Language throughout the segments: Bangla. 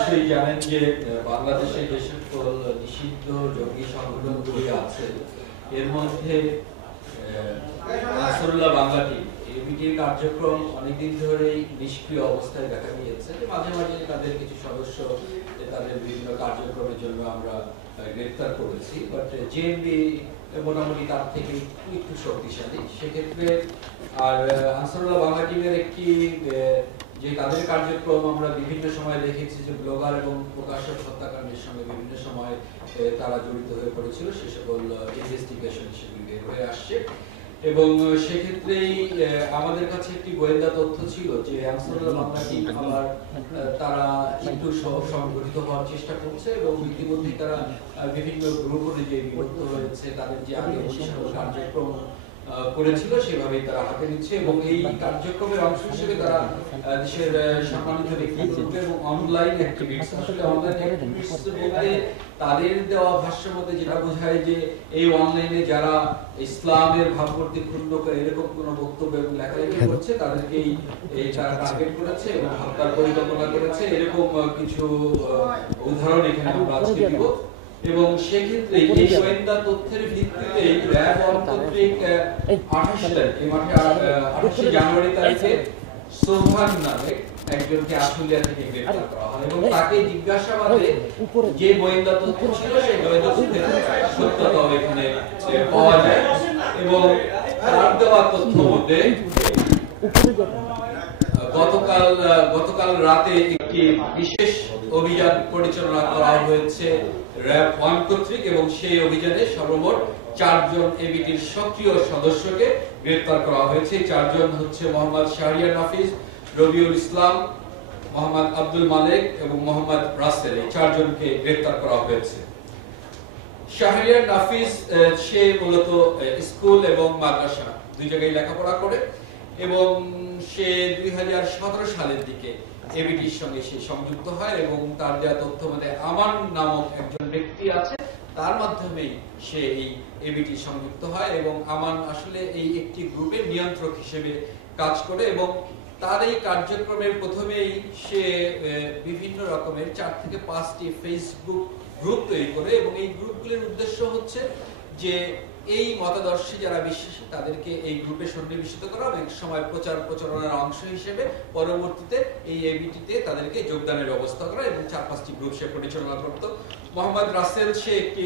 নিশ্চয়ই জানেন যে বাংলাদেশে যে সকল নিষিদ্ধ জঙ্গি সংগঠনগুলি আছে এর মধ্যে আনসারুল্লাহ বাংলা টিম এবিটির কার্যক্রম অনেকদিন ধরেই নিষ্ক্রিয় অবস্থায় দেখা গিয়েছে। মাঝে মাঝে তাদের কিছু সদস্য তাদের বিভিন্ন কার্যক্রমের জন্য আমরা গ্রেফতার করেছি, বাট জেএমবি মোটামুটি তার থেকে একটু শক্তিশালী। সেক্ষেত্রে আর আনসারুল্লাহ বাংলা টিমের একটি যে তাদের কার্যক্রম আমরা বিভিন্ন সময় দেখেছি যে ব্লগার এবং প্রকাশক হত্যাকাণ্ডের সঙ্গে বিভিন্ন সময় তারা জড়িত হয়ে পড়েছিল, সে সকল ইনভেস্টিগেশন সেগুলি বের হয়ে আসছে। এবং সেক্ষেত্রেই আমাদের কাছে একটি গোয়েন্দা তথ্য ছিল যে আনসারুল্লাহ বাংলা টিম আবার তারা একটু সংগঠিত হওয়ার চেষ্টা করছে এবং ইতিমধ্যেই তারা বিভিন্ন গ্রুপ অনুযায়ী বিভক্ত হয়েছে। তাদের যে আগে কার্যক্রম করেছিল সেভাবেই তারা হাতে নিচ্ছে এবং এই কার্যক্রমের অংশ হিসেবে তারা দেশের সম্মানিত ব্যক্তিত্ব এবং অনলাইন অ্যাক্টিভিস্ট, আসলে অনলাইন অ্যাক্টিভিস্ট বলতে তাদের দেওয়া ভাষ্য মতে যেটা বোঝায় যে এই অনলাইনে যারা ইসলামের ভাবমূর্তি ক্ষুণ্ণ করে এরকম কোন বক্তব্য এবং লেখালেখি করছে তাদেরকেই তারা টার্গেট করেছে এবং হত্যার পরিকল্পনা করেছে, এরকম কিছু উদাহরণ এখানে আমরা আজকে দিব। এবং সেক্ষেত্রে এই গোয়েন্দা তথ্যের ভিত্তিতে র্যাব কর্তৃক 28 জানুয়ারি তারিখে সোহান নামে একজনকে আশুলিয়া থেকে গ্রেফতার করা হয় এবং তাকে জিজ্ঞাসাবাদে যে গোয়েন্দা তথ্য ছিল সেই গোয়েন্দা তথ্যের সত্যতা এখানে পাওয়া যায় এবং তার দেওয়া তথ্য মধ্যে গতকাল রাতে একটি বিশেষ অভিযান পরিচালনা করা হয়েছে র্যাব 1 কর্তৃক এবং সেই অভিযানে সর্বমোট 4 জন এবিটির সক্রিয় সদস্যকে গ্রেফতার করা হয়েছে। 4 জন হচ্ছে মোহাম্মদ শাহরিয়ার নাফিজ, রবিউল ইসলাম, মোহাম্মদ আব্দুল মালিক এবং মোহাম্মদ রাসেল, এই 4 জনকে গ্রেফতার করা হয়েছে। শাহরিয়ার নাফিজ সে মূলত স্কুল এবং মাদ্রাসা দুই জায়গায় লেখাপড়া করে এবং সে 2017 সালের দিকে এবিটির সঙ্গে সে সংযুক্ত হয় এবং তার দেওয়া তথ্য মতে আমান নামক একজন ব্যক্তি আছে, তার মাধ্যমেই সে এই এবিটি সংযুক্ত হয় এবং আমান আসলে এই একটি গ্রুপের নিয়ন্ত্রক হিসেবে কাজ করে এবং তার এই কার্যক্রমের প্রথমেই সে বিভিন্ন রকমের 4 থেকে 5টি ফেসবুক গ্রুপ তৈরি করে এবং এই গ্রুপগুলির উদ্দেশ্য হচ্ছে যে এই মতাদর্শে যারা বিশ্বাসী তাদেরকে এই গ্রুপে সন্নিবেশিত করা এবং সময় প্রচারণার অংশ হিসেবে পরবর্তীতে এই এবিটিতে তাদেরকে যোগদানের ব্যবস্থা করা এবং 4-5টি গ্রুপ সে পরিচালনা করত। মোহাম্মদ রাসেল সে একটি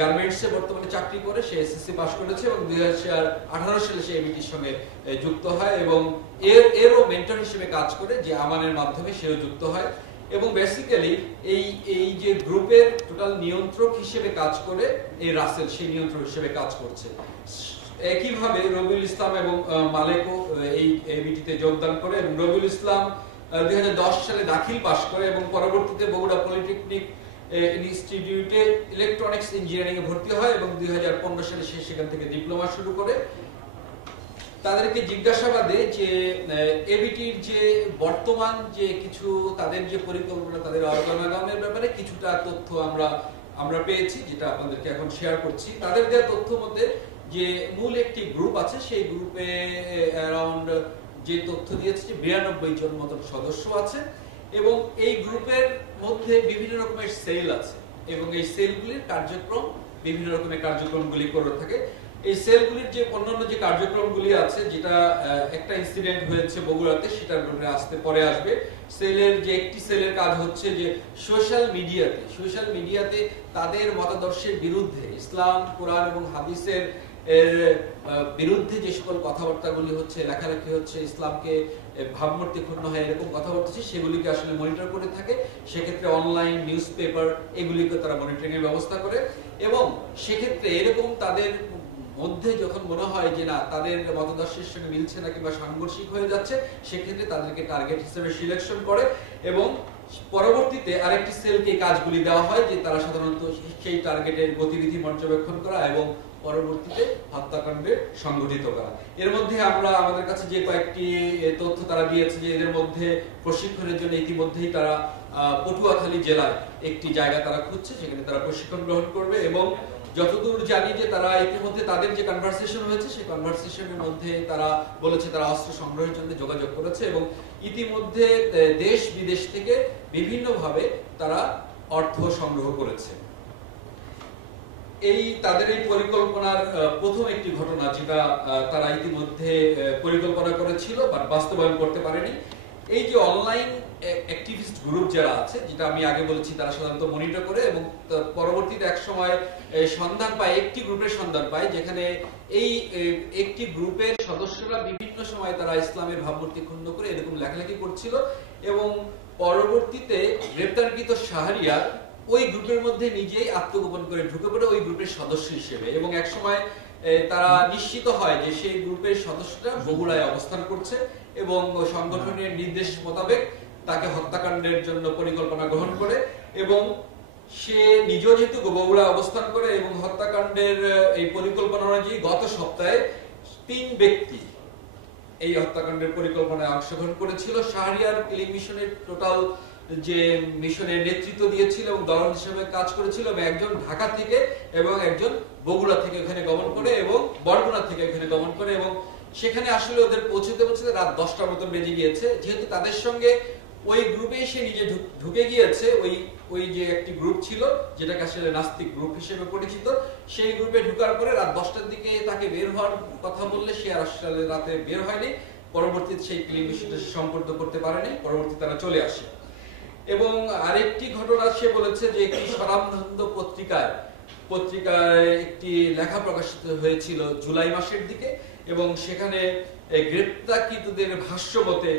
গার্মেন্টসে বর্তমানে চাকরি করে, সে এসএসসি পাস করেছে এবং 2018 সালে সে এবিটির সঙ্গে যুক্ত হয় এবং এরও মেন্টর হিসেবে কাজ করে, যে আমানের মাধ্যমে সেও যুক্ত হয় এবং বেসিক্যালি এই যে গ্রুপের টোটাল নিয়ন্ত্রক হিসেবে কাজ করে এই রাসেল, সেই নিয়ন্ত্রক হিসেবে কাজ করছে। একইভাবে রবিউল ইসলাম এবং মালেকও এই এবিটিতে যোগদান করে এবং রবিউল ইসলাম 2010 সালে দাখিল পাস করে এবং পরবর্তীতে বগুড়া পলিটেকনিক ইনস্টিটিউটে ইলেকট্রনিক্স ইঞ্জিনিয়ারিং এ ভর্তি হয় এবং 2015 সালে সে সেখান থেকে ডিপ্লোমা শুরু করে। তাদেরকে জিজ্ঞাসাবাদে যে এবিটির যে বর্তমান যে কিছু তাদের যে পরিকল্পনা, তাদের অর্গানাইজেশনের ব্যাপারে কিছুটা তথ্য আমরা পেয়েছি, যেটা আপনাদেরকে এখন শেয়ার করছি। তাদের দেওয়া তথ্য মধ্যে যে মূল একটি গ্রুপ আছে, সেই গ্রুপে অ্যারাউন্ড যে তথ্য দিয়েছে যে 92 জন মতো সদস্য আছে এবং এই গ্রুপের মধ্যে বিভিন্ন রকমের সেল আছে এবং এই সেলগুলির কার্যক্রম বিভিন্ন রকমের কার্যক্রমগুলি করে থাকে। এই সেলগুলির যে অন্যান্য যে কার্যক্রমগুলি আছে, যেটা একটা ইনসিডেন্ট হয়েছে বগুড়াতে, সেটার ব্যাপারে পরে আসবে। সেলের যে একটি সেলের কাজ হচ্ছে যে সোশ্যাল মিডিয়াতে তাদের মতাদর্শের বিরুদ্ধে, ইসলাম, কোরআন এবং হাদিসের বিরুদ্ধে যে সকল কথাবার্তাগুলি হচ্ছে, লেখালেখি হচ্ছে, ইসলামকে ভাবমূর্তি ক্ষুণ্ণ হয় এরকম কথাবার্তা হচ্ছে, সেগুলিকে আসলে মনিটর করে থাকে। সেক্ষেত্রে অনলাইন নিউজ পেপার এগুলিকে তারা মনিটরিং এর ব্যবস্থা করে এবং সেক্ষেত্রে এরকম তাদের মধ্যে যখন মনে হয় যে না তাদের মতাদর্শের সঙ্গে মিলছে না কিংবা সাংঘর্ষিক হয়ে যাচ্ছে, সেক্ষেত্রে তাদেরকে টার্গেট হিসেবে সিলেকশন করে এবং পরবর্তীতে আরেকটি সেলকে কাজগুলি দেওয়া হয় যে তারা সাধারণত সেই টার্গেটের গতিবিধি পর্যবেক্ষণ করা এবং পরবর্তীতে হত্যাকাণ্ডে সংগঠিত করা। এর মধ্যে আমাদের কাছে যে কয়েকটি তথ্য তারা দিয়েছে যে এদের মধ্যে প্রশিক্ষণের জন্য ইতিমধ্যেই তারা পটুয়াখালী জেলায় একটি জায়গা তারা খুঁজছে, সেখানে তারা প্রশিক্ষণ গ্রহণ করবে এবং যতদূর জানি যে তারা ইতিমধ্যে তাদের যে কনভারসেশন হয়েছে সেই কনভারসেশনের মধ্যে তারা বলেছে তারা অস্ত্র সংগ্রহের জন্য যোগাযোগ করেছে এবং ইতিমধ্যে দেশ বিদেশ থেকে বিভিন্নভাবে তারা অর্থ সংগ্রহ করেছে। এই তাদের এই পরিকল্পনার প্রথম একটি ঘটনা যেটা তারা ইতিমধ্যে পরিকল্পনা করেছিল বাট বাস্তবায়ন করতে পারেনি, এই যে অনলাইন অ্যাক্টিভিস্ট গ্রুপ যারা আছে, যেটা আমি আগে বলেছি তারা সাধারণত মনিটর করে এবং পরবর্তীতে এক সময় সন্ধান পায়, একটি গ্রুপের সন্ধান পায় যেখানে এই একটি গ্রুপের সদস্যরা বিভিন্ন সময় তারা ইসলামের ভাবমূর্তি ক্ষুণ্ণ করে এরকম লেখালেখি করছিল এবং পরবর্তীতে গ্রেপ্তারকৃত শাহরিয়ার ওই গ্রুপের মধ্যে নিজেই আত্মগোপন করে ঢুকে পড়ে ওই গ্রুপের সদস্য হিসেবে এবং একসময় তারা নিশ্চিত হয় যে সেই গ্রুপের সদস্যরা বগুড়ায় অবস্থান করছে এবং সংগঠনের নির্দেশ মোতাবেক তাকে হত্যাকাণ্ডের জন্য পরিকল্পনা গ্রহণ করে এবং সে নিজেও যেহেতু বগুড়ায় অবস্থান করে এবং হত্যাকাণ্ডের এই পরিকল্পনা অনুযায়ী গত সপ্তাহে 3 ব্যক্তি এই হত্যাকাণ্ডের পরিকল্পনায় অংশগ্রহণ করেছিল। শাহরিয়ার কিলিং মিশনের টোটাল যে মিশনের নেতৃত্ব দিয়েছিল এবং দল হিসেবে কাজ করেছিল এবং একজন ঢাকা থেকে এবং একজন বগুড়া থেকে এখানে গমন করে এবং বরগুনা থেকে এখানে গমন করে এবং সেখানে আসলে ওদের পৌঁছতে রাত 10টার মতো বেজে গিয়েছে। যেহেতু তাদের সঙ্গে ওই গ্রুপে সে নিজে ঢুকে গিয়েছে, ওই যে একটি গ্রুপ ছিল যেটাকে আসলে নাস্তিক গ্রুপ হিসেবে পরিচিত, সেই গ্রুপে ঢুকার পরে রাত 10টার দিকে তাকে বের হওয়ার কথা বললে সে আসলে রাতে বের হয়নি। পরবর্তীতে সেই ক্লিন মিশনটা সম্পূর্ণ করতে পারেনি, পরবর্তীতে তারা চলে আসে। এবং আরেকটি ঘটনা সে বলেছে যে একটি স্বনামধন্য পত্রিকায় একটি লেখা প্রকাশিত হয়েছিল জুলাই মাসের দিকে এবং সেখানে গ্রেপ্তারকৃতদের ভাষ্য মতে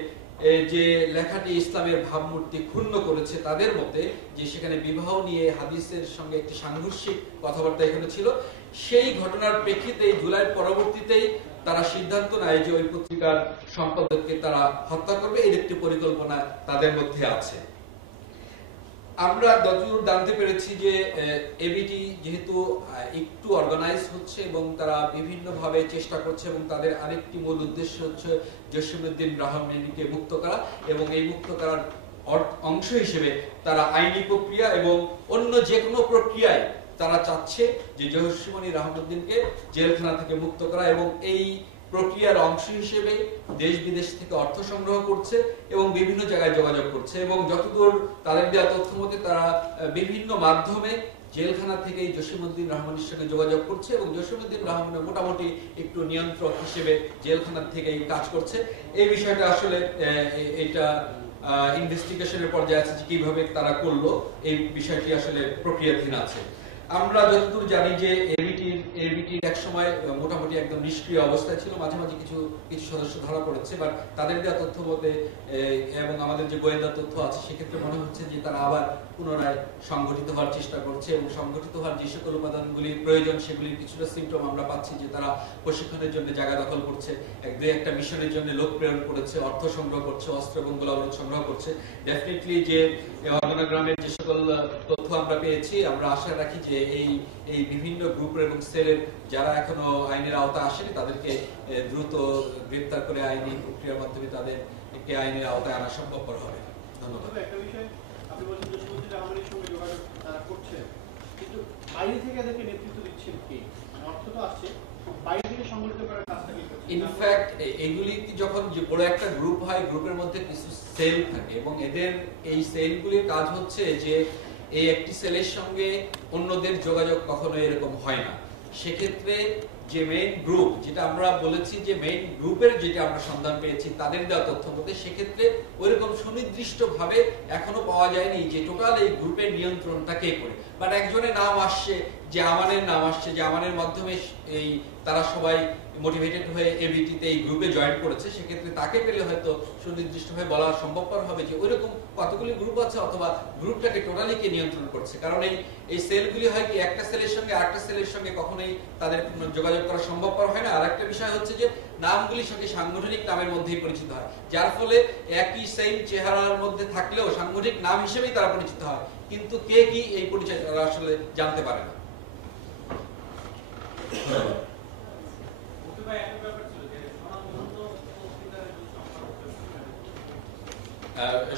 যে লেখাটি ইসলামের ভাবমূর্তি ক্ষুণ্ণ করেছে তাদের মতে, যে সেখানে বিবাহ নিয়ে হাদিসের সঙ্গে একটি সাংঘর্ষিক কথাবার্তা এখানে ছিল। সেই ঘটনার প্রেক্ষিতে জুলাইয়ের পরবর্তীতেই তারা সিদ্ধান্ত নেয় যে ওই পত্রিকার সম্পাদককে তারা হত্যা করবে, এর একটি পরিকল্পনা তাদের মধ্যে আছে। আমরা যতদূর জানতে পেরেছি যে এবিটি যেহেতু একটু অর্গানাইজ হচ্ছে এবং তারা বিভিন্নভাবে চেষ্টা করছে এবং তাদের আরেকটি মূল উদ্দেশ্য হচ্ছে জসিমউদ্দিন রহমানীকে মুক্ত করা এবং এই মুক্ত করার অংশ হিসেবে তারা আইনি প্রক্রিয়া এবং অন্য যে কোনো প্রক্রিয়ায় তারা চাচ্ছে যে জসিমউদ্দিন রহমানীকে জেলখানা থেকে মুক্ত করা এবং এই প্রক্রিয়ার অংশ হিসেবে দেশ বিদেশ থেকে অর্থ সংগ্রহ করছে এবং বিভিন্ন জায়গায় যোগাযোগ করছে এবং যতদূর তাদের দেওয়া তথ্য মতে তারা বিভিন্ন মাধ্যমে জেলখানা থেকে জসিমউদ্দিন রহমানের সঙ্গে যোগাযোগ করছে এবং জসিমউদ্দিন রহমান মোটামুটি একটু নিয়ন্ত্রক হিসেবে জেলখানা থেকে কাজ করছে। এই বিষয়টা আসলে এটা ইনভেস্টিগেশনের পর্যায়ে আছে যে কিভাবে তারা করলো, এই বিষয়টি আসলে প্রক্রিয়াধীন আছে। আমরা যতদূর জানি যে এবিটির এক সময় মোটামুটি একদম নিষ্ক্রিয় অবস্থায় ছিল, মাঝে মাঝে কিছু সদস্য ধরা পড়েছে, বাট তাদের দেওয়া তথ্য মতে এবং আমাদের যে গোয়েন্দা তথ্য আছে সেক্ষেত্রে মনে হচ্ছে যে তারা আবার পুনরায় সংগঠিত হওয়ার চেষ্টা করছে এবং সংগঠিত হওয়ার যে সকল উপাদানগুলি প্রয়োজন সেগুলির কিছুটা সিমটম আমরা পাচ্ছি যে তারা প্রশিক্ষণের জন্য জায়গা দখল করছে, একটা মিশনের জন্য লোক প্রেরণ করেছে, অর্থ সংগ্রহ করছে, অস্ত্র এবং গোলাবারুদ সংগ্রহ করছে। ডেফিনেটলি যে অর্গানোগ্রামের যে সকল তথ্য আমরা পেয়েছি, আমরা আশা রাখি যে এই বিভিন্ন গ্রুপের এবং সেলের যারা এখনো আইনের আওতায় আসেনি তাদেরকে দ্রুত গ্রেফতার করে আইনি প্রক্রিয়ার মাধ্যমে তাদেরকে আইনের আওতায় আনা সম্ভবপর হবে। ধন্যবাদ। একটা বিষয় আপনি বলছেন যে জসিমউদ্দিন রহমানের সঙ্গে যোগাযোগ তারা করছে, কিন্তু বাইরে থেকে এদেরকে নেতৃত্ব দিচ্ছেন কে? অর্থ তো আসছে, বাইরে থেকে সংগঠিত করার কাজটা কি করছে? ইনফ্যাক্ট এগুলি যখন যে বড় একটা গ্রুপ হয়, গ্রুপের মধ্যে কিছু সেল থাকে এবং এদের এই সেলগুলির কাজ হচ্ছে যে এই একটি সেলের সঙ্গে অন্যদের যোগাযোগ কখনো এরকম হয় না। সেক্ষেত্রে যে মেইন গ্রুপ, যেটা আমরা বলেছি যে মেইন গ্রুপের যেটা আমরা সন্ধান পেয়েছি তাদের দেওয়া তথ্য মতে, সেক্ষেত্রে ওইরকম সুনির্দিষ্ট ভাবে এখনো পাওয়া যায়নি যে টোটাল এই গ্রুপের নিয়ন্ত্রণটা কে করে। বাট একজনের নাম আসছে, যে আমানের নাম আসছে, যে আমানের মাধ্যমে এই তারা সবাই মোটিভেটেড হয়ে এবিটিতে এই গ্রুপে জয়েন করেছে। সেক্ষেত্রে তাকে পেলে হয়তো সুনির্দিষ্টভাবে বলা সম্ভবপর হবে যে ওইরকম কতগুলি গ্রুপ আছে অথবা গ্রুপটাকে টোটালি কে নিয়ন্ত্রণ করছে। কারণ এই সেলগুলি হয় কি একটা সেলের সঙ্গে আরেকটা সেলের সঙ্গে কখনোই তাদের যোগাযোগ করা সম্ভবপর হয় না। আর একটা বিষয় হচ্ছে যে নামগুলির সঙ্গে সাংগঠনিক নামের মধ্যেই পরিচিত হয়, যার ফলে একই সেম চেহারার মধ্যে থাকলেও সাংগঠনিক নাম হিসেবেই তারা পরিচিত হয়, কিন্তু কে কি এই পরিচয় তারা আসলে জানতে পারে না।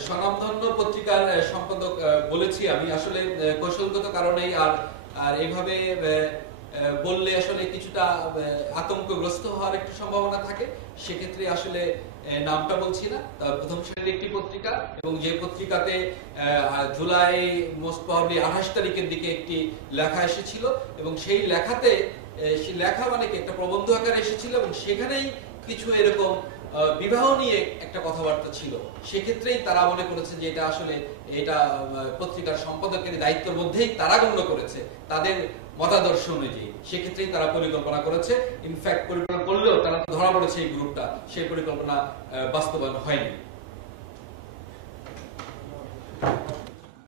স্বনামধন্য পত্রিকার সম্পাদক বলেছি আমি, আসলে কৌশলগত কারণেই আর এইভাবে বললে আসলে কিছুটা আতঙ্কগ্রস্ত হওয়ার একটু সম্ভাবনা থাকে, সেক্ষেত্রে আসলে নামটা বলছি না। প্রথম শ্রেণীর একটি পত্রিকা, এবং যে পত্রিকাতে জুলাই মোস্ট প্রবাবলি 28 তারিখের দিকে একটি লেখা এসেছিল, এবং সেই লেখাতে সেই লেখা মানে কি একটা প্রবন্ধ আকারে এসেছিল, এবং সেখানেই কিছু এরকম বিবাহ নিয়ে একটা কথাবার্তা ছিল। সেক্ষেত্রেই তারা মনে করেছে যে এটা আসলে এটা পত্রিকার সম্পাদকের দায়িত্বের মধ্যেই তারা গণ্য করেছে তাদের মতাদর্শ অনুযায়ী, সেক্ষেত্রেই তারা পরিকল্পনা করেছে। ইনফ্যাক্ট পরিকল্পনা করলেও তারা ধরা পড়েছে এই গ্রুপটা, সেই পরিকল্পনা বাস্তবায়ন হয়নি।